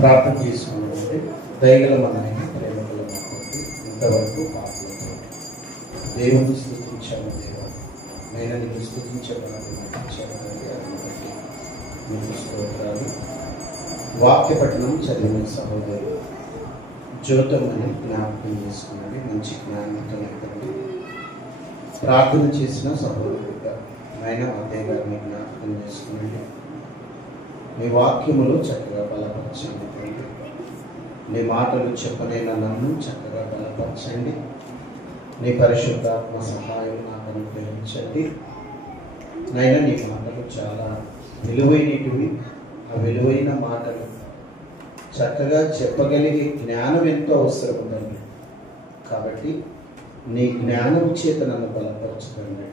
ప్రార్థన చేసుకున్నటువంటి దయగల మనైన ప్రేమగల మాకు ఇంతవరకు పాటలతో దేవుని స్తుతించాము. దేవా నేను నిన్ను స్తుతించడానికి నాకు ఇచ్చానండి. అది బట్టి మీకు స్తోత్రాలు. వాక్య పఠనం చదివిన సహోదరు జ్యోతమ్మని జ్ఞాపకం చేసుకున్నది. మంచి జ్ఞానంతో ఎక్కడండి ప్రార్థన చేసిన సహోదరుడిగా ఆయన అదే గారిని జ్ఞాపకం చేసుకునండి. నీ వాక్యములు చక్కగా బలపరచండి తండ్రి. నీ మాటలు చెప్పనైనా నన్ను చక్కగా బలపరచండి. నీ పరిశుద్ధాత్మ సహాయం నాకు అనుగ్రహించండి. నైనా నీ మాటలు చాలా విలువైనటివి. ఆ విలువైన మాటలు చక్కగా చెప్పగలిగే జ్ఞానం ఎంతో అవసరం ఉందండి. కాబట్టి నీ జ్ఞానం చేత నన్ను బలపరచుతండి.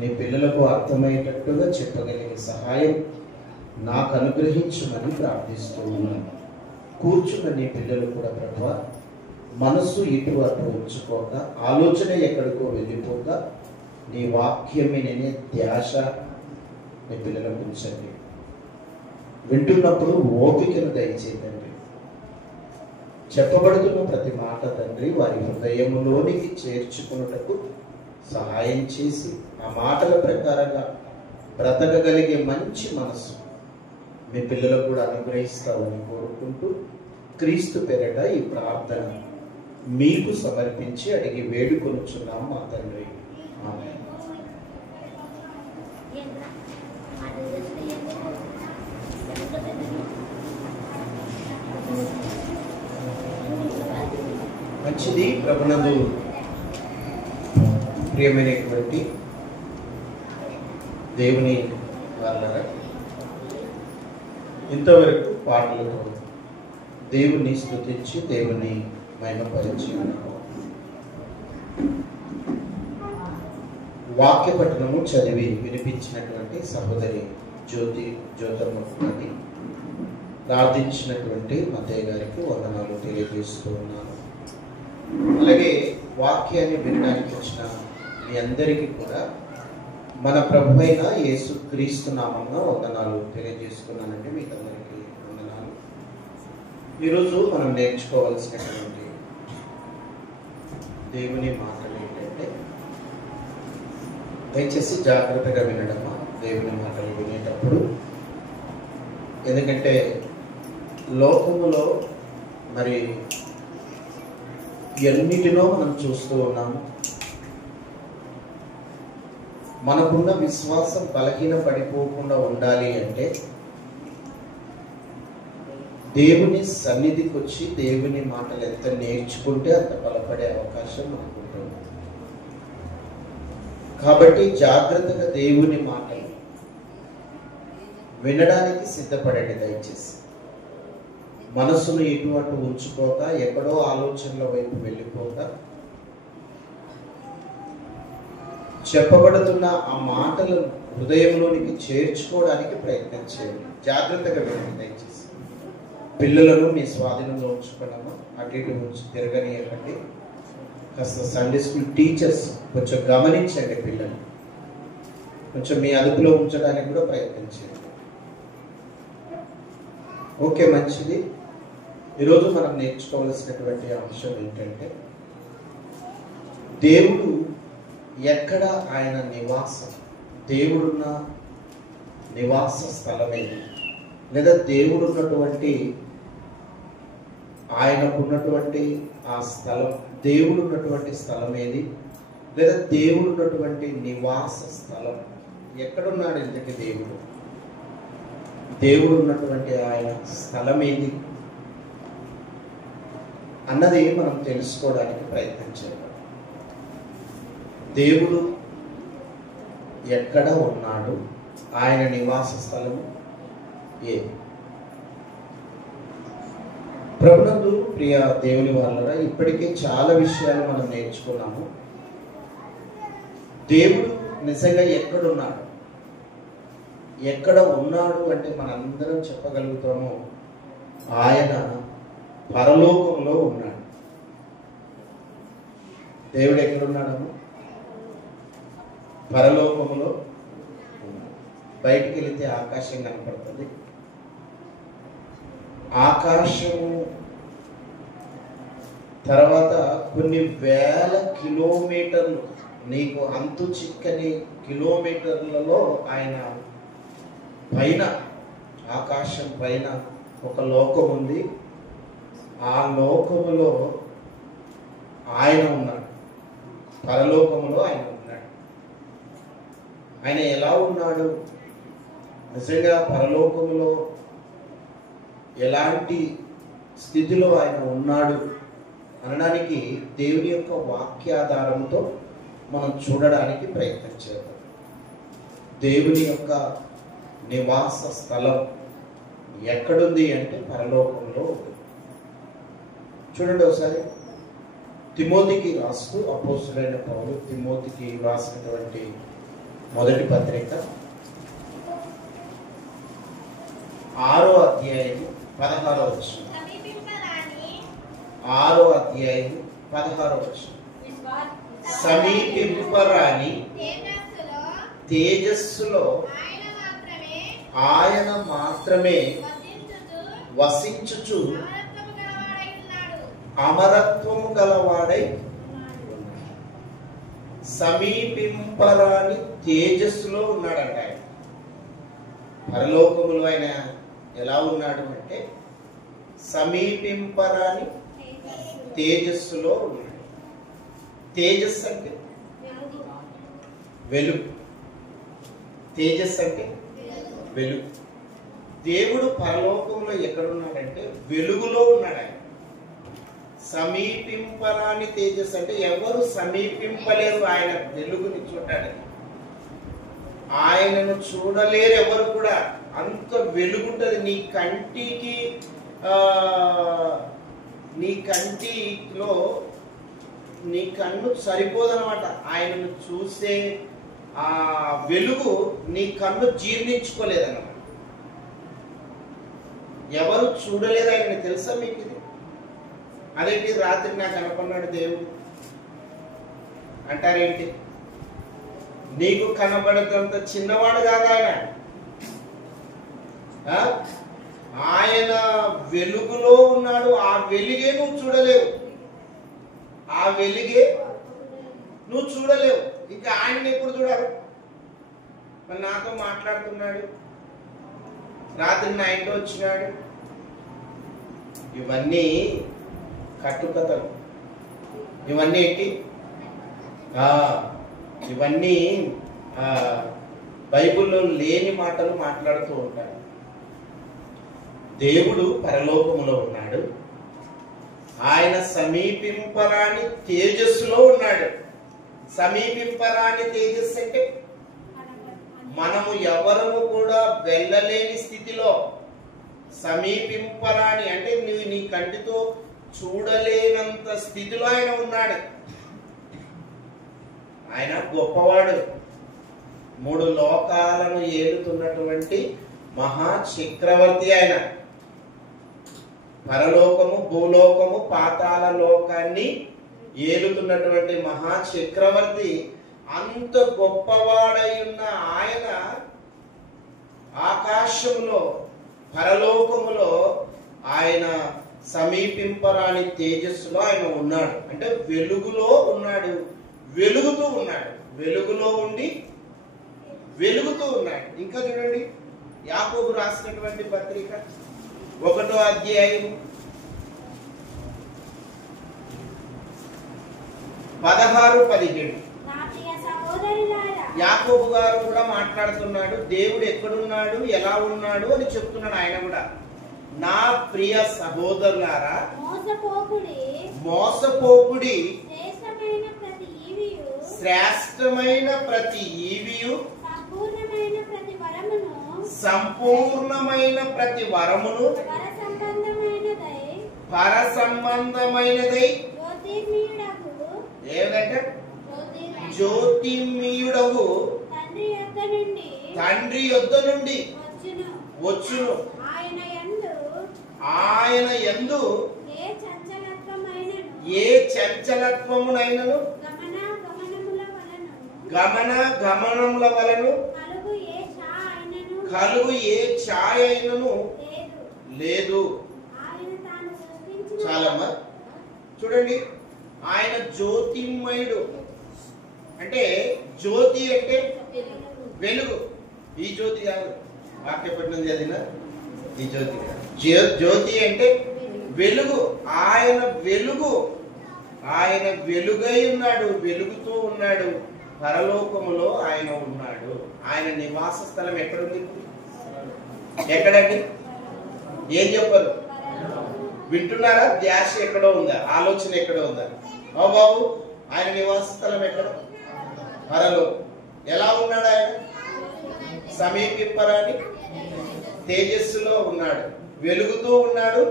నీ పిల్లలకు అర్థమయ్యేటట్టుగా చెప్పగలిగే సహాయం నాకు అనుగ్రహించమని ప్రార్థిస్తూ ఉన్నాను. కూర్చున్న నీ పిల్లలు కూడా ప్రభువా మనసు ఇటు అటు ఉంచుకోక, ఆలోచన ఎక్కడికో వెళ్ళిపోక నీ వాక్యమే నేనే ధ్యాస నీ పిల్లలకు ఉంచండి. వింటున్నప్పుడు ఓపికను దయచేయండి. చెప్పబడుతున్న ప్రతి మాట తండ్రి వారి హృదయములోనికి చేర్చుకున్నటకు సహాయం చేసి ఆ మాటల ప్రకారంగా బ్రతకగలిగే మంచి మనసు మీ పిల్లలకు కూడా అనుగ్రహిస్తామని కోరుకుంటూ క్రీస్తు పేరట ఈ ప్రార్థన మీకు సమర్పించి అడిగి వేడుకొనుచున్నాం మా తండ్రి. ఆమేన్. మంచిది. ప్రభునందు ప్రియమైనటువంటి దేవుని వాళ్ళరా, ఇంతవరకు పాటలతో దేవుని స్తుతించి దేవుని మహిమపరిచి ఉన్నాము. వాక్య పఠనము చదివి వినిపించినటువంటి సహోదరి జ్యోతమ్మని ప్రార్థించినటువంటి మత్తయ్య గారికి వందనాలు తెలియజేస్తూ ఉన్నాను. అలాగే వాక్యాన్ని వినడానికి వచ్చిన మీ అందరికీ కూడా మన ప్రభు అయిన యేసు క్రీస్తు నామంలో వందనాలు తెలియజేసుకున్నానండి. మీకు అందరికీ వందనాలు. ఈరోజు మనం నేర్చుకోవాల్సినటువంటి దేవుని మాటలు ఏంటంటే, దయచేసి జాగ్రత్తగా వినడమా దేవుని మాటలు వినేటప్పుడు. ఎందుకంటే లోకములో మరి ఎన్నిటిలో మనం చూస్తూ ఉన్నాము. మనకున్న విశ్వాసం బలహీన పడిపోకుండా ఉండాలి అంటే దేవుని సన్నిధికి వచ్చి దేవుని మాటలు ఎంత నేర్చుకుంటే అంత బలపడే అవకాశం మనకు ఉంటుంది. కాబట్టి జాగ్రత్తగా దేవుని మాటలు వినడానికి సిద్ధపడండి. దయచేసి మనసును ఎటువంటి ఉంచుకోక, ఎక్కడో ఆలోచనల వైపు వెళ్ళిపోక, చెప్పబడుతున్న ఆ మాటలను హృదయంలోనికి చేర్చుకోవడానికి ప్రయత్నం చేయండి. జాగ్రత్తగా వినండి దయచేసి. పిల్లలను మీ స్వాధీనంలో ఉంచుకోవడమా, అటు ఇటు ఉంచి తిరగనియకండి. కాస్త సండే స్కూల్ టీచర్స్ కొంచెం గమనించండి. పిల్లలు కొంచెం మీ అదుపులో ఉంచడానికి కూడా ప్రయత్నం చేయండి. ఓకే, మంచిది. ఈరోజు మనం నేర్చుకోవాల్సినటువంటి అంశం ఏంటంటే, దేవుడు ఎక్కడ ఆయన నివాసం, దేవుడున్న నివాస స్థలం ఏది, లేదా దేవుడు ఉన్నటువంటి ఆయనకున్నటువంటి ఆ స్థలం, దేవుడు ఉన్నటువంటి స్థలం ఏది, లేదా దేవుడు ఉన్నటువంటి నివాస స్థలం ఎక్కడున్నాడు? ఇంతటి దేవుడు ఉన్నటువంటి ఆయన స్థలం ఏది అన్నది మనం తెలుసుకోవడానికి ప్రయత్నం చేయాలి. దేవుడు ఎక్కడ ఉన్నాడు, ఆయన నివాస స్థలము ఏది? ప్రభునందు ప్రియ దేవుని వాళ్ళరా, ఇప్పటికే చాలా విషయాలు మనం నేర్చుకున్నాము. దేవుడు నిజంగా ఎక్కడున్నాడు, ఎక్కడ ఉన్నాడు అంటే మనందరం చెప్పగలుగుతాము, ఆయన పరలోకంలో ఉన్నాడు. దేవుడు ఎక్కడున్నాడము? పరలోకంలో ఉన్నాడు. బయటికి వెళితే ఆకాశం కనపడుతుంది, ఆకాశము, తర్వాత కొన్ని వేల కిలోమీటర్లు, నీకు అంతు చిక్కని కిలోమీటర్లలో ఆయన పైన, ఆకాశం పైన ఒక లోకం ఉంది. ఆ లోకములో ఆయన ఉన్నాడు, పరలోకములో ఆయన ఉన్నాడు. ఆయన ఎలా ఉన్నాడు? నిజంగా పరలోకములో ఎలాంటి స్థితిలో ఆయన ఉన్నాడు అనడానికి దేవుని యొక్క వాక్యాధారంతో మనం చూడడానికి ప్రయత్నం చేద్దాం. దేవుని యొక్క నివాస స్థలం ఎక్కడుంది అంటే పరలోకంలో ఉంది. చూడండి ఒకసారి, తిమోతికి రాస్తూ అపోస్తలుడైన పౌలు తిమోతికి రాసినటువంటి మొదటి పత్రిక 6వ అధ్యాయము 16వ వచనం. 6వ అధ్యాయము 16వ వచనం. సమీపింపరాని తేజస్సులో ఆయన మాత్రమే వసించుచు అమరత్వము గలవాడై సమీపింపరాని తేజస్సులో ఉన్నాడంట. ఆయన పరలోకములో ఆయన ఎలా ఉన్నాడు అంటే సమీపింపరాని తేజస్సులో ఉన్నాడు. తేజస్సు అంటే వెలుగు. తేజస్సు అంటే వెలుగు. దేవుడు పరలోకంలో ఎక్కడున్నాడంటే వెలుగులో ఉన్నాడు. ఆయన సమీపింపరాని తేజస్సు అంటే ఎవరు సమీపింపలేరు ఆయన వెలుగుని చూడడానికి. ఆయనను చూడలేరు ఎవరు కూడా, అంత వెలుగుంటది. నీ కంటిలో నీ కన్ను సరిపోదన్నమాట. ఆయనను చూసే ఆ వెలుగు నీ కన్ను జీర్ణించుకోలేదన్నమాట. ఎవరు చూడలేదు ఆయనని. తెలుసా మీకు ఇది? అదేంటి రాత్రి నాకు కనపడినాడు దేవుడు అంటారేంటి? నీకు కనబడేంత చిన్నవాడు కాదు ఆయన. ఆయన వెలుగులో ఉన్నాడు. ఆ వెలుగే నువ్వు చూడలేవు. ఆ వెలుగే నువ్వు చూడలేవు. ఇంకా ఆయన్ని ఎప్పుడు చూడాలి? మరి నాతో మాట్లాడుతున్నాడు, రాత్రి నా ఇంట్లో వచ్చినాడు. ఇవన్నీ కట్టుకథలు. ఇవన్నీ ఏంటి? ఇవన్నీ బైబిల్లో లేని మాటలు మాట్లాడుతూ ఉంటారు. దేవుడు పరలోకములో ఉన్నాడు. ఆయన సమీపింపరాని తేజస్సులో ఉన్నాడు. సమీపింపరాని తేజస్సు అంటే మనము ఎవరము కూడా వెళ్ళలేని స్థితిలో, సమీపింపరాని అంటే నువ్వు నీ కంటితో చూడలేనంత స్థితిలో ఆయన ఉన్నాడు. ఆయన గొప్పవాడు. 3 లోకాలను ఏలుతున్నటువంటి మహా చక్రవర్తి ఆయన. పరలోకము, భూలోకము, పాతాళ లోకాన్ని ఏలుతున్నటువంటి మహా చక్రవర్తి. అంత గొప్పవాడై ఉన్న ఆయన ఆకాశంలో, పరలోకములో ఆయన సమీపింపరాని తేజస్సులో ఆయన ఉన్నాడు. అంటే వెలుగులో ఉన్నాడు, వెలుగుతూ ఉన్నాడు. వెలుగులో ఉండి వెలుగుతూ ఉన్నాడు. ఇంకా చూడండి, యాకోబు రాసినటువంటి పత్రిక 1వ అధ్యాయం 16-17. యాకోబు గారు కూడా మాట్లాడుతున్నాడు. దేవుడు ఎక్కడున్నాడు, ఎలా ఉన్నాడు అని చెప్తున్నాడు. ఆయన కూడా, నా ప్రియ సహోదరులారా, మోసపోకుడి, శ్రేష్టమైన ప్రతి ఈవియు, సంపూర్ణమైన ప్రతి వరమును, పర సంబంధమైనదై ఏదంటే జ్యోతిర్మయుడగు తండ్రి యొద్ద నుండి వచ్చును. ఆయన యందు ఏ చంచలత్వమునైనను గమన గమనముల వలను కలుగు ఏ ఛాయ అయినను లేదు. చాలమ్మా. చూడండి, ఆయన జ్యోతిర్మయుడు. అంటే జ్యోతి అంటే వెలుగు. ఈ జ్యోతి కాదు, వాక్యపట్నం చదివిన ఈ జ్యోతి కాదు. జ్యోతి అంటే వెలుగు. ఆయన వెలుగు, ఆయన వెలుగై ఉన్నాడు, వెలుగుతూ ఉన్నాడు. పరలోకములో ఆయన ఉన్నాడు. ఆయన నివాస స్థలం ఎక్కడుంది? ఎక్కడండి? ఏం చెప్పరు? వింటున్నారా? ధ్యాస ఎక్కడో ఉందా? ఆలోచన ఎక్కడో ఉందా? ఓ బాబు, ఆయన నివాస స్థలం ఎక్కడ? పరలోకం. ఎలా ఉన్నాడు ఆయన? సమీపింపరాని తేజస్సులో ఉన్నాడు, వెలుగుతూ ఉన్నాడు,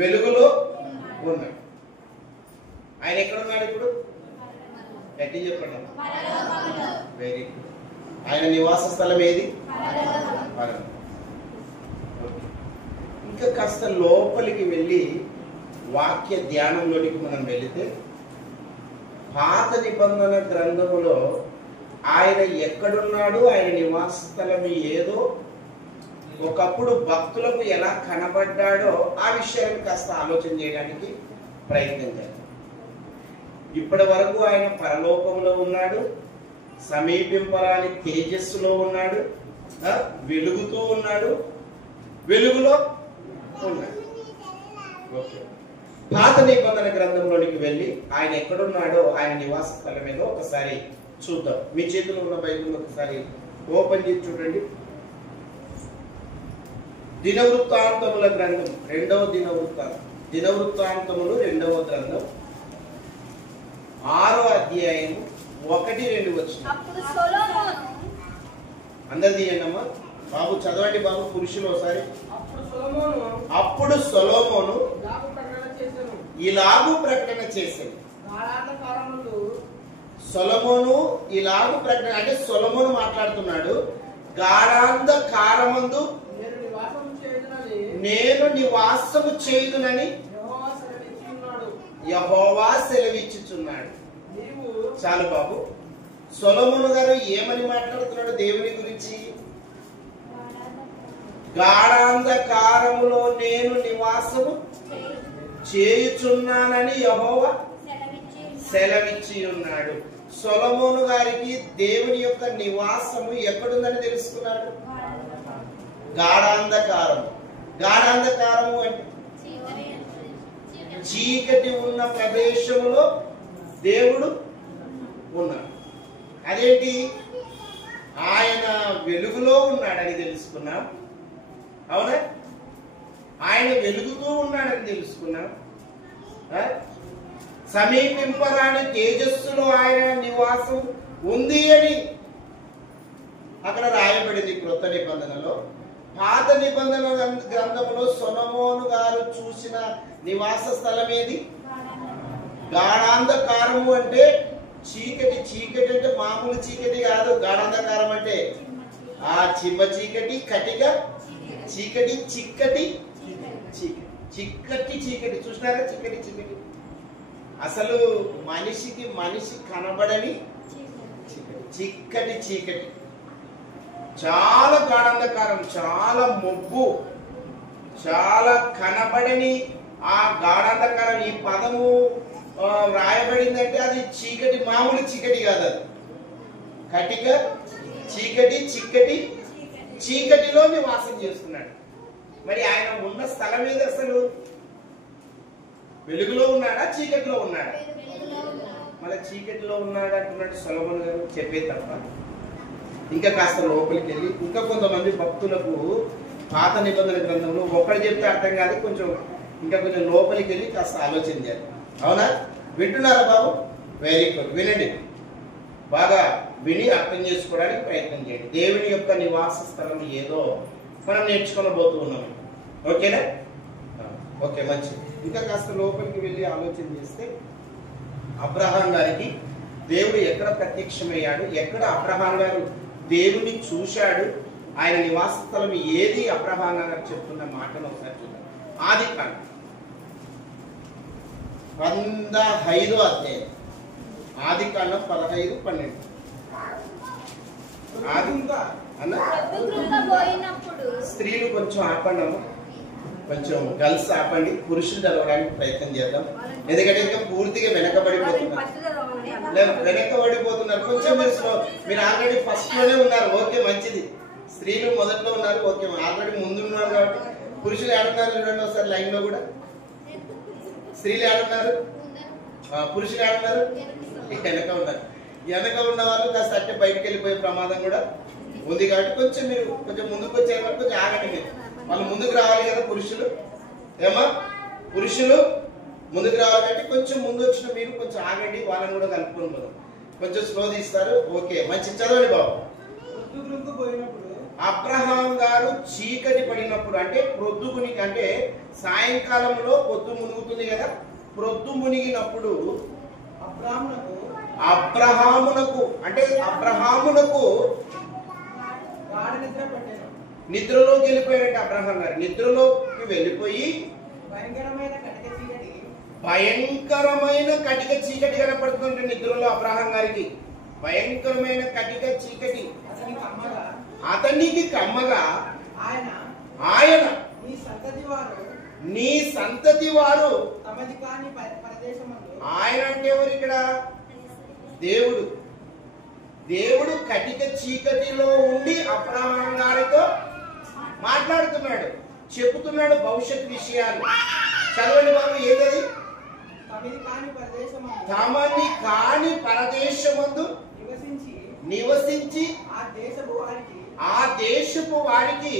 వెలుగులో ఉన్నాడు. ఆయన ఎక్కడ ఉన్నాడు ఇప్పుడు? గట్టి చెప్పండి. Very good. ఆయన నివాస స్థలం ఏది? పరలోకం. ఇంకా కాస్త లోపలికి వెళ్ళి వాక్య ధ్యానంలోనికి మనం వెళితే, పాత నిబంధన గ్రంథములో ఆయన ఎక్కడున్నాడు, ఆయన నివాస స్థలం ఏదో, ఒకప్పుడు భక్తులకు ఎలా కనబడ్డాడో ఆ విషయాన్ని కాస్త ఆలోచన చేయడానికి ప్రయత్నం చేద్దాం. ఇప్పటి వరకు ఆయన పరలోకంలో ఉన్నాడు, సమీపింపరాని తేజస్సులో ఉన్నాడు, వెలుగుతూ ఉన్నాడు, వెలుగులో ఉన్నాడు. ఓకే. పాత నిబంధన గ్రంథంలోనికి వెళ్ళి ఆయన ఎక్కడున్నాడో, ఆయన నివాస స్థలం ఏదో ఒకసారి చూద్దాం. మీ చేతిలో ఉన్న బైబిల్ ఒకసారి ఓపెన్ చేసి చూడండి. దినవృత్తాంతముల గ్రంథం, దినవృత్తాంతములు 2వ గ్రంథం 6వ అధ్యాయం 1-2 వచ్చిన. అందరు తీయండమ్మా బాబు, చదవండి బాబు, పురుషులు ఒకసారి. అప్పుడు సొలొమోను ఇలాగు ప్రకటన చేశాడు. సొలొమోను ఇలాగు ప్రకటన అంటే సొలొమోను మాట్లాడుతున్నాడు. గాఢాంధకారమందు నేను నివాసము చేయుదునని యెహోవా సెలవిచ్చుచున్నాడు. చాలు బాబు. సొలొమోను గారు ఏమని మాట్లాడుతున్నాడు దేవుని గురించి? గాఢాంధకారములో నేను నివాసము చేయుచున్నానని యెహోవా సెలవిచ్చి ఉన్నాడు. సొలొమోను గారికి దేవుని యొక్క నివాసము ఎక్కడుందని తెలుసుకున్నాడు? గాఢాంధకారము. గాఢాంధకారము అంటే చీకటి ఉన్న ప్రదేశంలో దేవుడు ఉన్నాడు. అదేంటి? ఆయన వెలుగులో ఉన్నాడని తెలుసుకున్నాం. అవునా? ఆయన వెలుగుతూ ఉన్నాడని తెలుసుకున్నాం. సమీపింపరాని తేజస్సులో ఆయన నివాసం ఉంది అని అక్కడ రాయబడింది క్రొత్త నిబంధనలో. పాత నిబంధన గ్రంథంలో సొలొమోను గారు చూసిన నివాస స్థలం ఏది? గాఢాంధకారము అంటే చీకటి. చీకటి అంటే మామూలు చీకటి కాదు. గాఢాంధకారం అంటే ఆ చిమ్మ చీకటి, కటిక చీకటి, చిక్కటి చీకటి, చిక్కటి చీకటి. చూసినారా? చిక్కటి చీకటి. అసలు మనిషికి మనిషి కనబడని చీకటి, చిక్కటి చీకటి, చాలా గాఢాంధకారం, చాలా మొబ్బు, చాలా కనబడని ఆ గాఢాంధకారం. ఈ పదము రాయబడిందంటే అది చీకటి, మామూలు చీకటి కాదు. అది కటిక చీకటి, చిక్కటి చీకటిలో నివాసం చేస్తున్నాడు. మరి ఆయన ఉన్న స్థలం ఏది? అసలు వెలుగులో ఉన్నాడా, చీకటిలో ఉన్నాడా? మళ్ళీ చీకటిలో ఉన్నాడు అంటున్నాడు సొలొమోను గారు. చెప్పే తప్ప. ఇంకా కాస్త లోపలికి వెళ్ళి ఇంకా కొంతమంది భక్తులకు పాత నిబంధన గ్రంథంలో ఒకటి చెప్తే అర్థం కాదు, కొంచెం లోపలికి వెళ్ళి కాస్త ఆలోచన చేయాలి. అవునా? వింటున్నారా బాబు? Very good. వినండి, బాగా విని అర్థం చేసుకోవడానికి ప్రయత్నం చేయండి. దేవుని యొక్క నివాస స్థలం ఏదో మనం నేర్చుకోబోతూ ఉన్నాం. ఓకేనా? ఓకే, మంచిది. ఇంకా కాస్త లోపలికి వెళ్ళి ఆలోచన చేస్తే అబ్రహాం గారికి దేవుడు ఎక్కడ ప్రత్యక్షమయ్యాడు, ఎక్కడ అబ్రహాం గారు దేవుని చూశాడు, ఆయన నివాస స్థలం ఏది అబ్రహాం గారు చెప్తున్న మాటను ఒకసారి చూద్దాం. ఆదికాండం 15వ అధ్యాయం. ఆదికాండం 15-12. స్త్రీలు కొంచెం ఆపండము. కొంచెం గర్ల్స్ ఆపండి, పురుషులు చదవడానికి ప్రయత్నం చేద్దాం. ఎందుకంటే ఇంకా పూర్తిగా వెనకబడిపోతున్నారు. కొంచెం మీరు ఆల్రెడీ ఫస్ట్ లోనే ఉన్నారు, ఓకే మంచిది. స్త్రీలు మొదట్లో ఉన్నారు, ఓకే ఆల్రెడీ ముందు ఉన్నారు. కాబట్టి పురుషులు ఏడున్నారు చూడండి ఒకసారి లైన్ లో కూడా. స్త్రీలు ఏడున్నారు, పురుషులు ఏడున్నారు, వెనక ఉన్నారు. వెనక ఉన్న వాళ్ళు కాస్త అంటే బయటకు వెళ్ళిపోయే ప్రమాదం కూడా ఉంది. కాబట్టి కొంచెం మీరు కొంచెం ముందుకు వచ్చే వరకు కొంచెం ఆగండి. మీరు వాళ్ళు ముందుకు రావాలి కదా పురుషులు, ఏమా పురుషులు ముందుకు రావాలి. కాబట్టి కొంచెం ముందు వచ్చిన మీరు కొంచెం ఆగండి, వాళ్ళని కూడా కలుపుకొని పోదాం. కొంచెం స్లో తీస్తారు, ఓకే మంచి చదవండి బాబు. అబ్రహాం గారు చీకటి పడినప్పుడు అంటే ప్రొద్దుమునిగి, అంటే సాయంకాలంలో పొద్దు మునుగుతుంది కదా, ప్రొద్దు మునిగినప్పుడు అబ్రహామునకు అంటే అబ్రహామునకు నిద్రలోకి వెళ్ళిపోయాడంటే అబ్రహాం గారు నిద్రలోకి వెళ్ళిపోయి భయంకరమైన కటిక చీకటి కనపడుతుంటే నిద్రలో అబ్రహాం గారికి భయంకరమైన కటిక చీకటి అతనికి కమ్మగా ఆయన నీ సంతతి వారు ఆయన అంటే ఎవరు ఇక్కడ? దేవుడు. దేవుడు కటిక చీకటిలో ఉండి అబ్రహాం గారితో మాట్లాడుతున్నాడు, చెబుతున్నాడు భవిష్యత్ విషయాలు. చదవండి బాబు, ఏదది? తమని కాని పరదేశమందు నివసించి ఆ దేశపు వారికి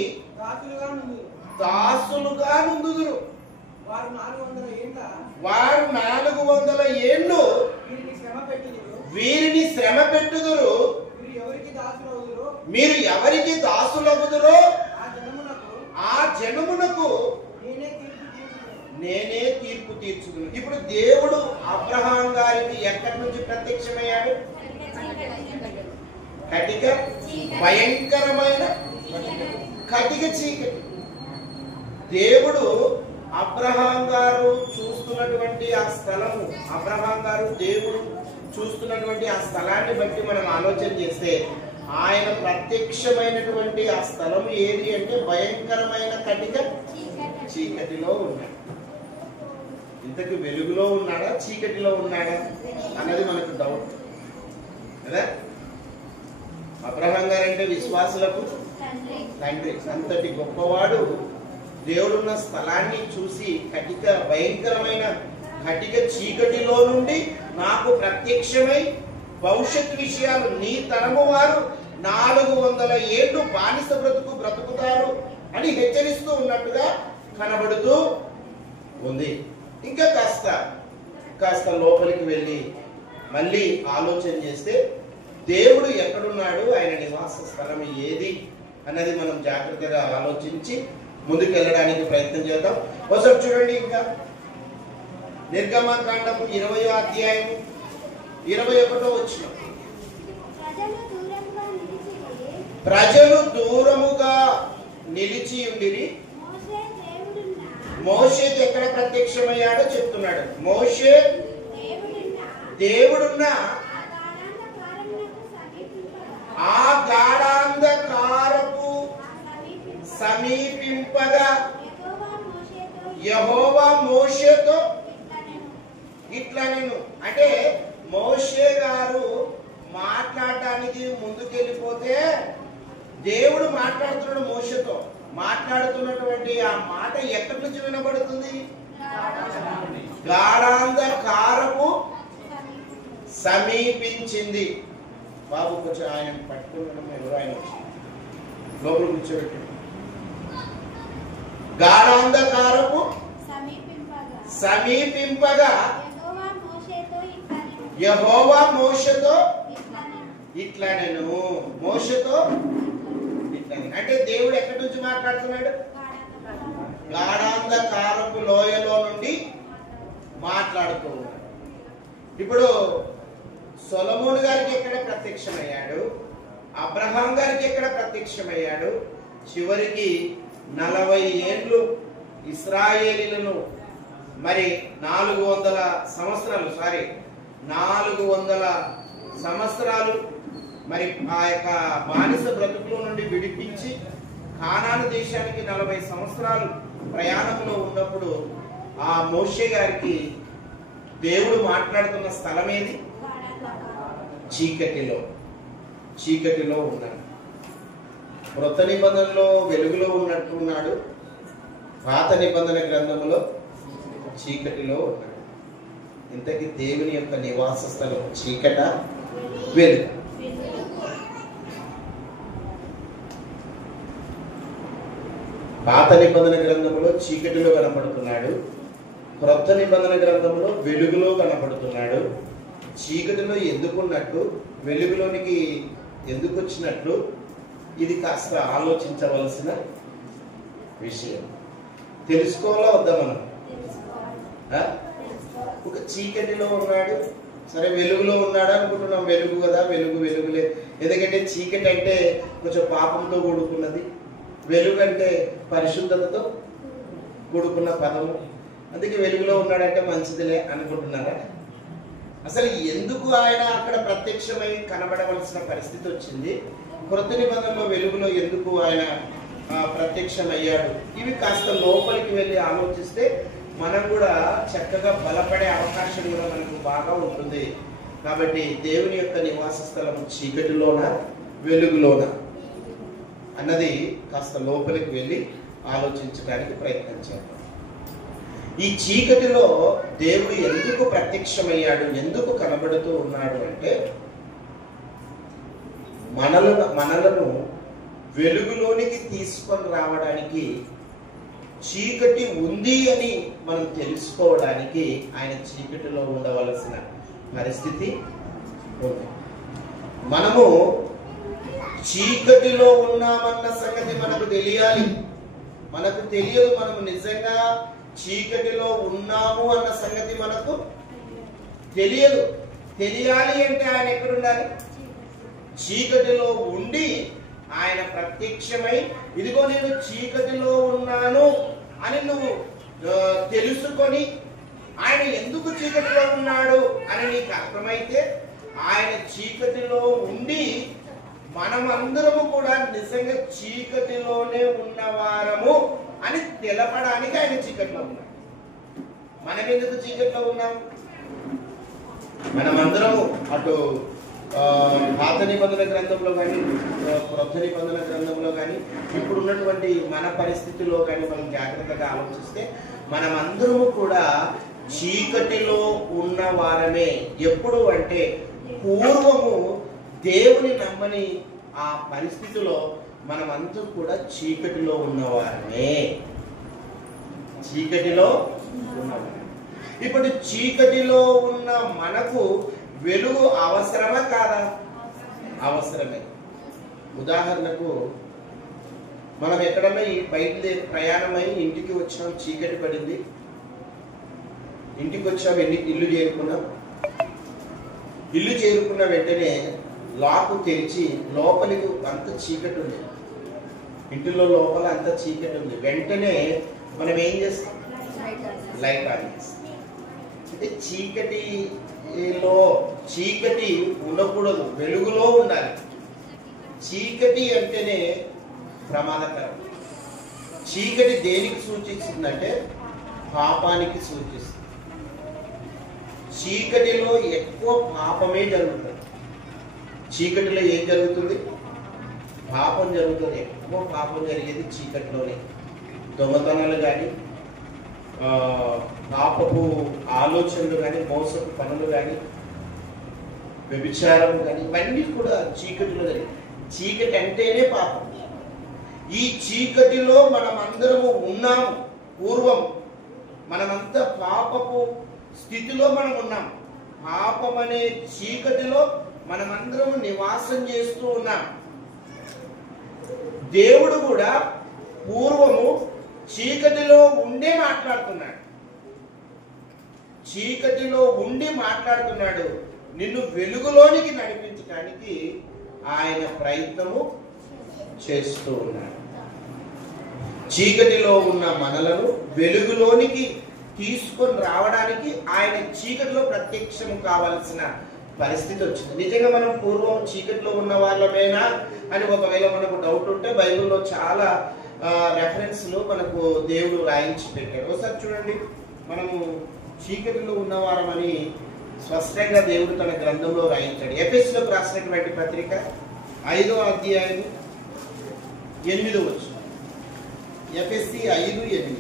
దాసులుగా నుందుదురు. వారు 400 ఏళ్ళు వీరిని శ్రమ పెట్టుదురు. మీరు ఎవరికి దాసులగుదురో ఆ జనమునకు నేనే తీర్పు తీర్చుదును. ఇప్పుడు దేవుడు అబ్రహాం గారికి ఎక్కడి నుంచి ప్రత్యక్షమయ్యాడు? కటిక భయంకరమైన కటిక చీకటి. దేవుడు అబ్రహాం గారు చూస్తున్నటువంటి ఆ స్థలము, అబ్రహాం గారు దేవుడు చూస్తున్నటువంటి ఆ స్థలాన్ని బట్టి మనం ఆలోచన చేస్తే ఆయన ప్రత్యక్షమైనటువంటి ఆ స్థలం ఏది అంటే భయంకరమైన కటిక చీకటిలో ఉన్నాడు. ఇంతకు వెలుగులో ఉన్నాడా చీకటిలో ఉన్నాడా అన్నది మనకు డౌట్ కదా. అబ్రహాం గారు అంటే విశ్వాసులకు తండ్రి. అంతటి గొప్పవాడు దేవుడున్న స్థలాన్ని చూసి కటిక భయంకరమైన కటిక చీకటిలో నుండి నాకు ప్రత్యక్షమై భవిష్యత్ విషయాలు, నీ తరము వారు 400 ఏళ్ళు బానిస బ్రతుకుతారు అని హెచ్చరిస్తూ ఉన్నట్టుగా కనబడుతూ ఉంది. ఇంకా కాస్త లోపలికి వెళ్ళి మళ్ళీ ఆలోచన చేస్తే దేవుడు ఎక్కడున్నాడు, ఆయన నివాస స్థలం ఏది అన్నది మనం జాగ్రత్తగా ఆలోచించి ముందుకు వెళ్ళడానికి ప్రయత్నం చేద్దాం. ఒకసారి చూడండి, ఇంకా నిర్గమకాండం 20వ అధ్యాయం 21వ వచనం. ప్రజలు దూరముగా నిలిచి ఉండిరి. మోషేకి ఎక్కడ ప్రత్యక్షమయ్యాడో చెప్తున్నాడు. మోషే దేవుడున్న ఆ గాఢాంధకారపు సమీపింపగా యెహోవా మోషేతో ఇట్లా నేను అంటే మోషే గారు మాట్లాడడానికి ముందుకెళ్ళిపోతే దేవుడు మాట్లాడుతున్నాడు మోషేతో. మాట్లాడుతున్నటువంటి ఆ మాట ఎక్కడి నుంచి వినబడుతుంది? గాఢాంధకారపు సమీపించింది. బాబు కొంచెం ఆయన పట్టుకున్నాం, ఎవరు ఆయన లోపల కూర్చోబెట్టి. గాఢాంధకారపు సమీపింపగా యెహోవా మోషేతో ఇట్లా నేను మోషేతో ఇట్లా అంటే దేవుడు ఎక్కడి నుంచి మాట్లాడుతున్నాడు? గాఢాంధకారపు లోయలో నుండి మాట్లాడుతూ ఉన్నాడు. ఇప్పుడు సొలొమోను గారికి ఎక్కడ ప్రత్యక్షమయ్యాడు? అబ్రహాం గారికి ఎక్కడ ప్రత్యక్షమయ్యాడు? చివరికి 40 ఏళ్ళు ఇశ్రాయేలీలను మరి 400 సంవత్సరాలు మరి ఆ యొక్క బానిస బ్రతుకుల నుండి విడిపించి కానాను దేశానికి 40 సంవత్సరాలు ప్రయాణంలో ఉన్నప్పుడు ఆ మోషే గారికి దేవుడు మాట్లాడుతున్న స్థలం ఏది? చీకటిలో ఉన్నాడు. క్రొత్త నిబంధనలో వెలుగులో ఉన్నట్టున్నాడు, పాత నిబంధన గ్రంథంలో చీకటిలో ఉన్నాడు. ఇంతకీ దేవుని యొక్క నివాస స్థలం చీకట, వెలుగు? పాత నిబంధన గ్రంథంలో చీకటిలో కనపడుతున్నాడు, క్రొత్త నిబంధన గ్రంథంలో వెలుగులో కనపడుతున్నాడు. చీకటిలో ఎందుకున్నట్టు, వెలుగులోనికి ఎందుకు వచ్చినట్లు, ఇది కాస్త ఆలోచించవలసిన విషయం. తెలుసుకోవాలా వద్దా మనం? ఒక చీకటిలో ఉన్నాడు, సరే వెలుగులో ఉన్నాడు అనుకుంటున్నాం. వెలుగు కదా, వెలుగులే. ఎందుకంటే చీకటి అంటే కొంచెం పాపంతో కూడుకున్నది, వెలుగు అంటే పరిశుద్ధతతో కూడుకున్న పదము. అందుకే వెలుగులో ఉన్నాడంటే మంచిదిలే అనుకుంటున్నారా? అసలు ఎందుకు ఆయన అక్కడ ప్రత్యక్షమై కనబడవలసిన పరిస్థితి వచ్చింది? క్రొత్త నిబంధనలో వెలుగులో ఎందుకు ఆయన ప్రత్యక్షమయ్యాడు? ఇవి కాస్త లోపలికి వెళ్ళి ఆలోచిస్తే మనం కూడా చక్కగా బలపడే అవకాశం కూడా మనకు బాగా ఉంటుంది. కాబట్టి దేవుని యొక్క నివాస స్థలం చీకటిలోనా, వెలుగులోనా అన్నది కాస్త లోపలికి వెళ్ళి ఆలోచించడానికి ప్రయత్నం చేద్దాం. ఈ చీకటిలో దేవుడు ఎందుకు ప్రత్యక్షమయ్యాడు, ఎందుకు కనబడుతూ ఉన్నాడు అంటే, మనలను వెలుగులోనికి తీసుకొని రావడానికి, చీకటి ఉంది అని మనం తెలుసుకోవడానికి ఆయన చీకటిలో ఉండవలసిన పరిస్థితి ఉంది. మనము చీకటిలో ఉన్నామన్న సంగతి మనకు తెలియాలి. మనకు తెలియదు మనము నిజంగా చీకటిలో ఉన్నాము అన్న సంగతి మనకు తెలియదు. తెలియాలి అంటే ఆయన ఎక్కడుండాలి? చీకటిలో ఉండి ఆయన ప్రత్యక్షమై, ఇదిగో నేను చీకటిలో ఉన్నాను అని నువ్వు తెలుసుకొని, ఆయన ఎందుకు చీకటిలో ఉన్నాడు అని నీకు అర్థమైతే, ఆయన చీకటిలో ఉండి మనమందరము కూడా నిజంగా చీకటిలోనే ఉన్నవారము అని తెలపడానికి ఆయన చీకటిలో ఉన్నాడు. మనం ఎందుకు చీకటిలో ఉన్నాం? మనమందరము అటు పాత నిబంధన గ్రంథంలో కానీ, క్రొత్త నిబంధన గ్రంథంలో కానీ, ఇప్పుడు ఉన్నటువంటి మన పరిస్థితిలో కానీ మనం జాగ్రత్తగా ఆలోచిస్తే మనమందరము కూడా చీకటిలో ఉన్న వారమే. ఎప్పుడు అంటే పూర్వము దేవుని నమ్మని ఆ పరిస్థితిలో మనమందరూ కూడా చీకటిలో ఉన్నవారమే. చీకటిలో ఉన్నవారు. ఇప్పుడు చీకటిలో ఉన్న మనకు వెలుగు అవసరమా కాదా? అవసరమే. ఉదాహరణకు మనం ఎక్కడన్నా బయట ప్రయాణమై ఇంటికి వచ్చాం, చీకటి పడింది, ఇంటికి వచ్చాం, ఇల్లు చేరుకున్నాం. ఇల్లు చేరుకున్న వెంటనే లాకు తెరిచి లోపలికి అంత చీకటి ఉంది, ఇంటిలో లోపల అంత చీకటి ఉంది. వెంటనే మనం ఏం చేస్తాం? లైట్ ఆన్ చేస్తాం. అంటే చీకటి ఉండకూడదు, వెలుగులో ఉండాలి. చీకటి అంటేనే ప్రమాదకరం. చీకటి దేనికి సూచిస్తుందంటే పాపానికి సూచిస్తుంది. చీకటిలో ఎక్కువ పాపమే జరుగుతుంది. చీకటిలో ఏం జరుగుతుంది? పాపం జరుగుతుంది. ఎక్కువ పాపం జరిగేది చీకటిలోనే. దొంగతనాలు కానీ, పాపపు ఆలోచనలు కానీ, మోసపు పనులు కానీ, వ్యభిచారం కానీ, ఇవన్నీ కూడా చీకటిలో జరిగాయి. చీకటి అంటేనే పాపం. ఈ చీకటిలో మనం అందరము ఉన్నాము. పూర్వం మనమంతా పాపపు స్థితిలో మనం ఉన్నాం. పాపం అనే చీకటిలో మనమందరం నివాసం చేస్తూ ఉన్నాం. దేవుడు కూడా పూర్వము చీకటిలో ఉండే మాట్లాడుతున్నాడు. చీకటిలో ఉండి మాట్లాడుతున్నాడు. నిన్ను వెలుగులోనికి నడిపించడానికి ఆయన ప్రయత్నము చేస్తూ ఉన్నాడు. చీకటిలో ఉన్న మనలను వెలుగులోనికి తీసుకొని రావడానికి ఆయన చీకటిలో ప్రత్యక్షము కావాల్సిన పరిస్థితి వచ్చింది. నిజంగా మనం పూర్వం చీకటిలో ఉన్న వాళ్ళమేనా అని ఒకవేళ మనకు డౌట్ ఉంటే బైబిల్లో చాలా రెఫరెన్స్లు మనకు దేవుడు రాయించి పెట్టాడు. ఒకసారి చూడండి, మనము చీకటిలో ఉన్నవారమని స్పష్టంగా దేవుడు తన గ్రంథంలో రాయించాడు. ఎఫెసీయులకు రాసినటువంటి పత్రిక 5వ అధ్యాయం 8వ వచనం. ఎఫెసీ 5:8.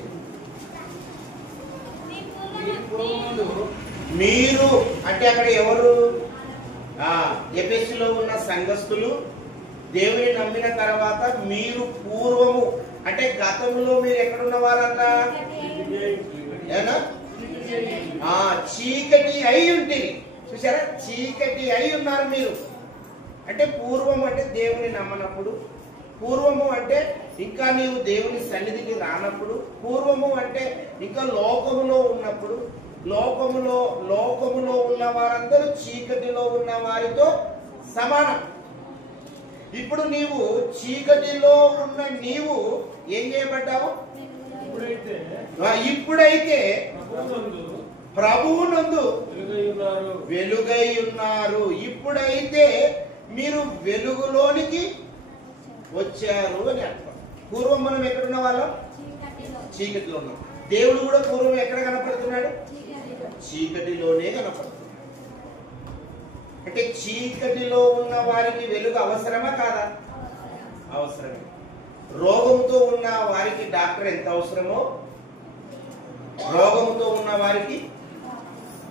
మీరు అంటే అక్కడ ఎవరు? ఎఫెసీలో ఉన్న సంఘస్థులు దేవుని నమ్మిన తర్వాత మీరు పూర్వము అంటే గతంలో మీరు ఎక్కడున్నవారంట? ఏనా? చీకటి అయి ఉంటుంది. చూసారా, చీకటి అయి ఉన్నారు మీరు. అంటే పూర్వం అంటే దేవుని నమ్మనప్పుడు, పూర్వము అంటే ఇంకా నీవు దేవుని సన్నిధికి రానప్పుడు, పూర్వము అంటే ఇంకా లోకములో ఉన్నప్పుడు, లోకములో ఉన్న వారందరూ చీకటిలో ఉన్న వారితో సమానం. ఇప్పుడు నీవు చీకటిలో ఉన్న నీవు ఏం చేయబడ్డావు? ఇప్పుడైతే ప్రభువునందు వెలుగై ఉన్నారు. ఇప్పుడైతే మీరు వెలుగులోనికి వచ్చారు అని అర్థం. పూర్వం మనం ఎక్కడున్న వాళ్ళం? చీకటిలో ఉన్నాం. దేవుడు కూడా పూర్వం ఎక్కడ కనపడుతున్నాడు? చీకటిలోనే కనపడుతున్నాడు. అంటే చీకటిలో ఉన్న వారికి వెలుగు అవసరమా కాదా? అవసరమే. రోగంతో ఉన్న వారికి డాక్టర్ ఎంత అవసరమో, రోగంతో ఉన్న వారికి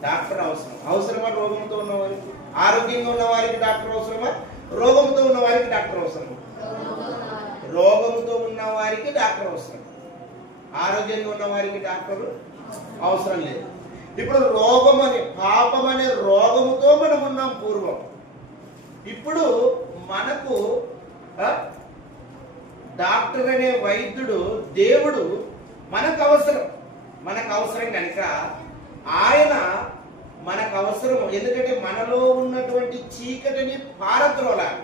డాక్టర్ అవసరమా? రోగంతో ఉన్న వారికి, ఆరోగ్యంగా ఉన్న వారికి డాక్టర్ అవసరమా? రోగంతో ఉన్న వారికి డాక్టర్ అవసరమా? రోగంతో ఉన్న వారికి డాక్టర్ అవసరం, ఆరోగ్యంగా ఉన్న వారికి డాక్టర్ అవసరం లేదు. ఇప్పుడు రోగం అని, పాపం అనే రోగముతో మనం ఉన్నాం పూర్వం. ఇప్పుడు మనకు డాక్టర్ అనే వైద్యుడు దేవుడు మనకు అవసరం కనుక ఆయన మనకు అవసరం. ఎందుకంటే మనలో ఉన్నటువంటి చీకటిని పారద్రోలాలి,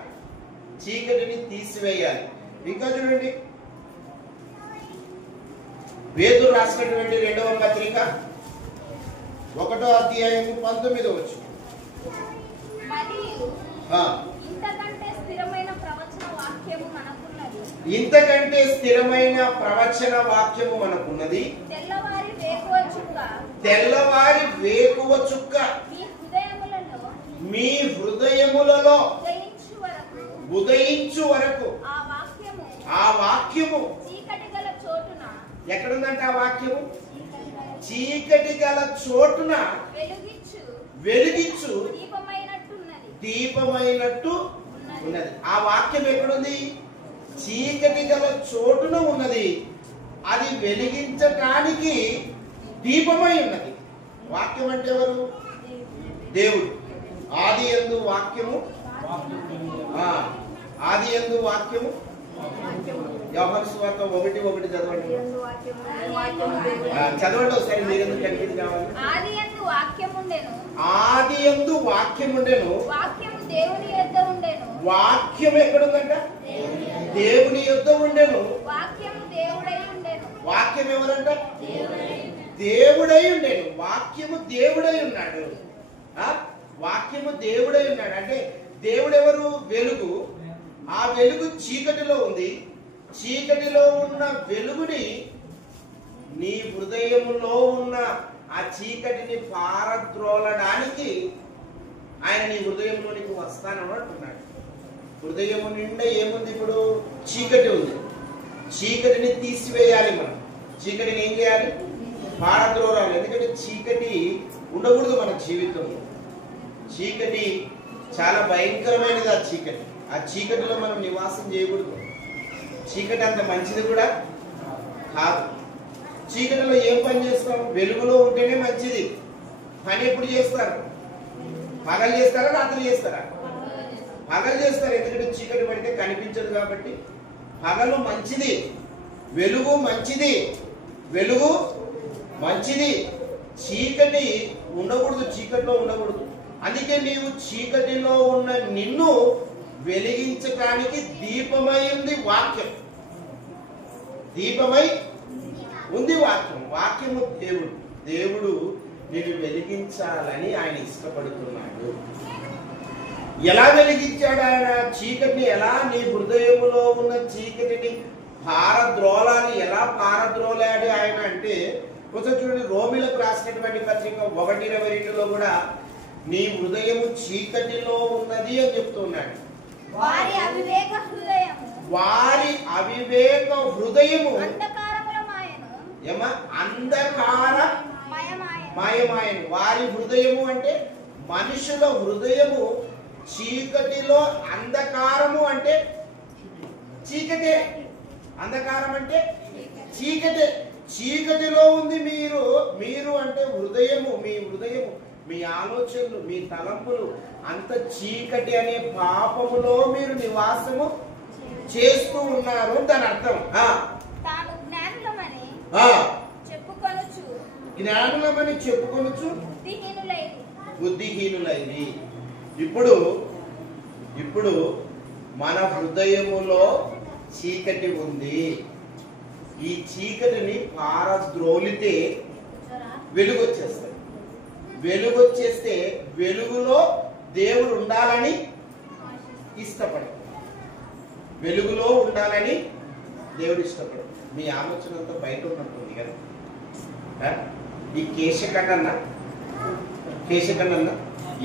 చీకటిని తీసివేయాలి. ఇంకా చూడండి, పేతురు రాసినటువంటి 2వ పత్రిక 1వ అధ్యాయం 19వ వచనం. ఇంతకంటే స్థిరమైన ప్రవచన వాక్యము మనకున్నది. తెల్లవారి వేకువ చుక్క మీ హృదయములలో ఉదయించు వరకు ఆ వాక్యము ఎక్కడుందంటే ఆ వాక్యము చీకటి గల చోటున వెలిగించు దీపమైనట్టు ఉన్నది. ఆ వాక్యం ఎక్కడుంది? చీకటి గల చోటున ఉన్నది. అది వెలిగించటానికి దీపమై ఉన్నది. వాక్యం అంటే ఎవరు? దేవుడు. ఆదియందు వాక్యము, ఆదియందు వాక్యము. యోహాను సువార్త 1:1 చదవండి. చదవండి ఒకసారి, మీరెందుకు కన్ఫ్యూజ్ కావాలి? ఆదియందు వాక్యముండెను, వాక్యము దేవుని యొద్ద ఉండెను. వాక్యం ఎక్కడుందంట? దేవుని యొద్ద ఉండెను. వాక్యము దేవుడై ఉండెను. వాక్యం ఎవరంట? దేవుడై ఉండెను. వాక్యము దేవుడై ఉన్నాడు. వాక్యము దేవుడై ఉన్నాడు అంటే దేవుడు ఎవరు? వెలుగు. ఆ వెలుగు చీకటిలో ఉంది. చీకటిలో ఉన్న వెలుగుని నీ హృదయములో ఉన్న ఆ చీకటిని పారద్రోలడానికి ఆయన నీ హృదయంలోనికి వస్తానని అంటున్నాడు. హృదయము నిండా ఏముంది? ఇప్పుడు చీకటి ఉంది. చీకటిని తీసివేయాలి మనం. చీకటిని ఏం చేయాలి? పారద్రోలాలి. ఎందుకంటే చీకటి ఉండకూడదు మన జీవితంలో. చీకటి చాలా భయంకరమైనది. ఆ చీకటిలో మనం నివాసం చేయకూడదు. చీకటి అంత మంచిది కూడా కాదు. చీకటిలో ఏం పని చేస్తాం? వెలుగులో ఉంటేనే మంచిది. పని ఎప్పుడు చేస్తారు? పగలు చేస్తారా, రాత్రి చేస్తారా? పగలు చేస్తారు. ఎందుకంటే చీకటి పడితే కనిపించదు కాబట్టి. పగలు మంచిది, వెలుగు మంచిది, వెలుగు మంచిది. చీకటి ఉండకూడదు, చీకటిలో ఉండకూడదు. అందుకే నీవు చీకటిలో ఉన్న నిన్ను వెలిగించడానికి దీపమై ఉంది వాక్యం. దీపమై ఉంది వాక్యం. వాక్యము దేవుడు. దేవుడు నిన్ను వెలిగించాలని ఆయన ఇష్టపడుతున్నాడు. ఎలా వెలిగించాడు ఆయన చీకటిని? ఎలా నీ హృదయములో ఉన్న చీకటిని పారద్రోలాన్ని ఎలా పారద్రోలాడు ఆయన అంటే, కొంచెం చూడండి, రోమిలకు రాసినటువంటి పత్రిక 1:22లో కూడా నీ హృదయము చీకటిలో ఉన్నది అని చెప్తున్నాడు. వారి అవివేక హృదయము మాయమాయను. వారి హృదయము అంటే మనుషుల హృదయము చీకటిలో, అంధకారము అంటే చీకటే, అంధకారం అంటే చీకటే, చీకటిలో ఉంది. మీరు అంటే హృదయము, మీ హృదయము, మీ ఆలోచనలు, మీ తలంపులు అంత చీకటి అనే పాపములో మీరు నివాసము చేస్తూ ఉన్నారు. దాని అర్థం జ్ఞానులమని చెప్పుకొనుచు బుద్ధిహీనులైరి. ఇప్పుడు మన హృదయములో చీకటి ఉంది. ఈ చీకటిని పారద్రోలితే వెలుగొచ్చేస్తే వెలుగులో దేవుడు ఉండాలని ఇష్టపడదు. వెలుగులో ఉండాలని దేవుడు ఇష్టపడదు. మీ ఆలోచన అంతా బయట ఉన్నట్టుంది కదా. ఈ కేశకన్న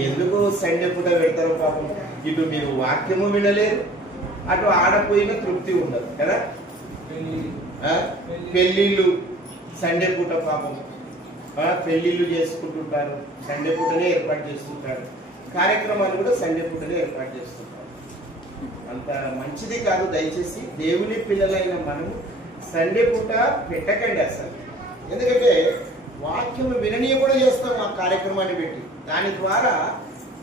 ఎందుకు సండే పూట పెడతారో పాపం. ఇటు మీరు వాక్యము వినలేరు, అటు ఆడపోయిన తృప్తి ఉండదు కదా. పెళ్ళిళ్ళు సండే పూట పాపం పెళ్ళిళ్ళు చేసుకుంటుంటారు, సండే పూటనే ఏర్పాటు చేస్తుంటారు. కార్యక్రమాలు కూడా సండే పూటనే ఏర్పాటు చేస్తుంటారు. అంత మంచిది కాదు. దయచేసి దేవుని పిల్లలైన మనము సండే పూట పెట్టకండి అసలు. ఎందుకంటే వాక్యము విననీయ కూడా చేస్తాం ఆ కార్యక్రమాన్ని పెట్టి. దాని ద్వారా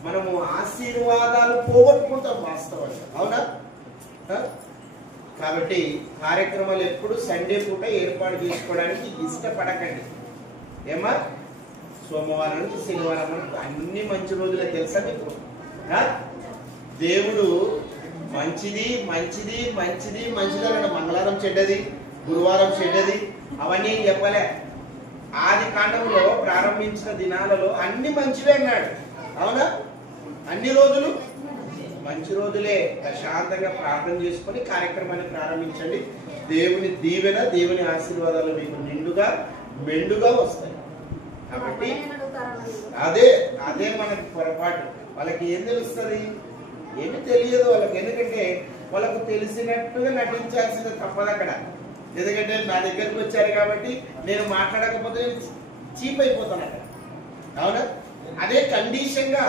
మనము ఆశీర్వాదాలు పోగొట్టుకుంటాం వాస్తవంగా, అవునా? కాబట్టి కార్యక్రమాలు ఎప్పుడు సండే పూట ఏర్పాటు చేసుకోవడానికి ఇష్టపడకండి. ఏమా, సోమవారం నుంచి శనివారం వరకు అన్ని మంచి రోజులే తెలుసా మీకు? దేవుడు మంచిది మంచిది మంచిది మంచిది అన్నాడు. మంగళవారం చెడ్డది, గురువారం చెడ్డది అవన్నీ చెప్పలే. ఆది కాండంలో ప్రారంభించిన దినాలలో అన్ని మంచివే అన్నాడు, అవునా? అన్ని రోజులు మంచి రోజులే. ప్రశాంతంగా ప్రార్థన చేసుకొని కార్యక్రమాన్ని ప్రారంభించండి. దేవుని దీవెన, దేవుని ఆశీర్వాదాలు మీకు నిండుగా మెండుగా వస్తాయి. కాబట్టి అదే మనకి పొరపాటు. వాళ్ళకి ఏం తెలుస్తుంది? ఏమి తెలియదు వాళ్ళకి. ఎందుకంటే వాళ్ళకు తెలిసినట్టుగా నటించాల్సింది తప్పదు అక్కడ. ఎందుకంటే నా దగ్గరకు వచ్చారు కాబట్టి నేను మాట్లాడకపోతే చీప్ అయిపోతాను అక్కడ, అవునా? అదే కండిషన్ గా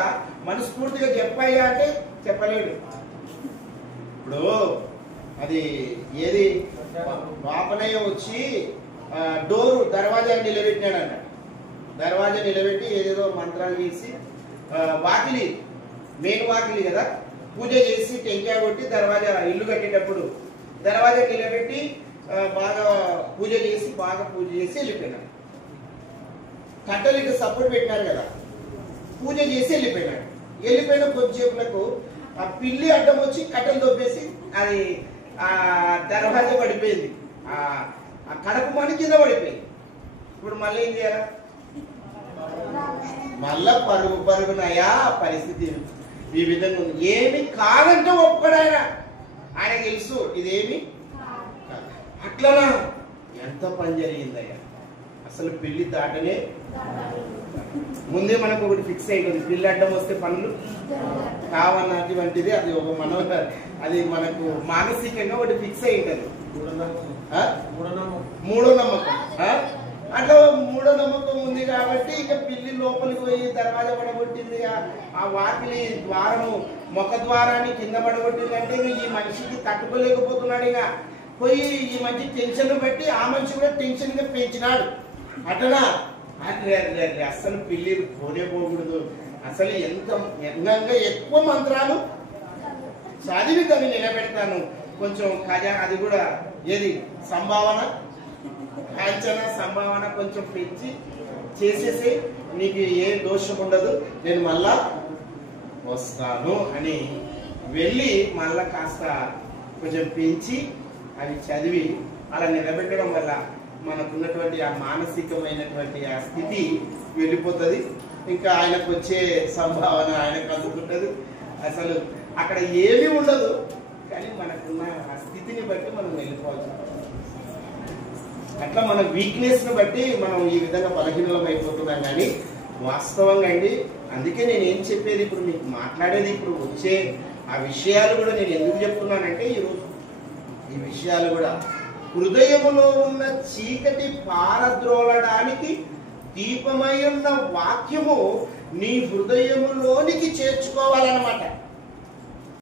మనస్ఫూర్తిగా చెప్పాయా అంటే చెప్పలేడు. ఇప్పుడు అది ఏది వాపనయ్య వచ్చి డోరు దర్వాజా నిలబెట్టినాడంట. దర్వాజా నిలబెట్టి ఏదేదో మంత్రాలు చేసి వాకిలి, మెయిన్ వాకిలి కదా, పూజ చేసి టెంకాయ కొట్టి దర్వాజా, ఇల్లు కట్టేటప్పుడు దర్వాజా నిలబెట్టి బాగా పూజ చేసి వెళ్ళిపోయినాడు. కట్టెలకి సపోర్ట్ పెట్టినారు కదా, పూజ చేసి వెళ్ళిపోయినాడు. వెళ్ళిపోయిన కొద్దిసేపులకు ఆ పిల్లి అడ్డం వచ్చి కట్టెలు దొబ్బేసి అది ఆ దర్వాజా పడిపోయింది. ఆ కడప మని కింద పడిపోయింది. ఇప్పుడు మళ్ళీ ఏం చేయాలా? మళ్ళా పరుగునయా పరిస్థితి ఈ విధంగా ఉంది. ఏమి కాదంటే ఒప్పుకోడు ఆయన. ఆయనకు తెలుసు ఇదేమి అట్లనా. ఎంత పని జరిగిందయ్యా అసలు. పెళ్లి దాటనే ముందే మనకు ఒకటి ఫిక్స్ అయిపోయింది. పెళ్లి అడ్డం వస్తే పనులు కావన్నటువంటిది అది ఒక అది మనకు మానసికంగా ఒకటి ఫిక్స్ అయి ఉంటుంది. మూడో నమ్మకం. అట్లా మూడో నమ్మకం ఉంది కాబట్టి ఇక పిల్లి లోపలికి పోయి దర్వాజా పడగొట్టింది. ఆ వాకిలి ద్వారము ముఖ ద్వారాన్ని కింద పడగొట్టింది అంటే ఈ మనిషికి తట్టుకోలేకపోతున్నాడు. ఇక పోయి ఈ మనిషి టెన్షన్ బట్టి ఆ మనిషి కూడా టెన్షన్ గా పెంచినాడు. అట్లనా అస్సలు పిల్లి పోకూడదు. అసలు ఎంత ఎక్కువ మంత్రాలు చదివి దాన్ని నిలబెడతాను. కొంచెం అది కూడా ఏది సంభావన, కాంచన సంభావన కొంచెం పెంచి చేసేసి నీకు ఏ దోషం ఉండదు, నేను మళ్ళా వస్తాను అని వెళ్ళి మళ్ళా కాస్త కొంచెం పెంచి అది చదివి అలా నిలబెట్టడం వల్ల మనకున్నటువంటి ఆ మానసికమైనటువంటి ఆ స్థితి వెళ్ళిపోతుంది. ఇంకా ఆయనకు వచ్చే సంభావన ఆయనకు అందుకుంటుంది. అసలు అక్కడ ఏమీ ఉండదు, కానీ మనకున్న ఆ స్థితిని బట్టి మనం వెళ్ళిపోవచ్చు. అట్లా మన వీక్నెస్ ని బట్టి మనం ఈ విధంగా బలహీనలం అయిపోతున్నాం. కానీ వాస్తవంగా అండి, అందుకే నేను ఏం చెప్పేది, ఇప్పుడు మీకు మాట్లాడేది, ఇప్పుడు వచ్చే ఆ విషయాలు కూడా నేను ఎందుకు చెప్తున్నానంటే, ఈరోజు ఈ విషయాలు కూడా హృదయములో ఉన్న చీకటి పారద్రోలడానికి దీపమై ఉన్న వాక్యము నీ హృదయములోనికి చేర్చుకోవాలన్నమాట.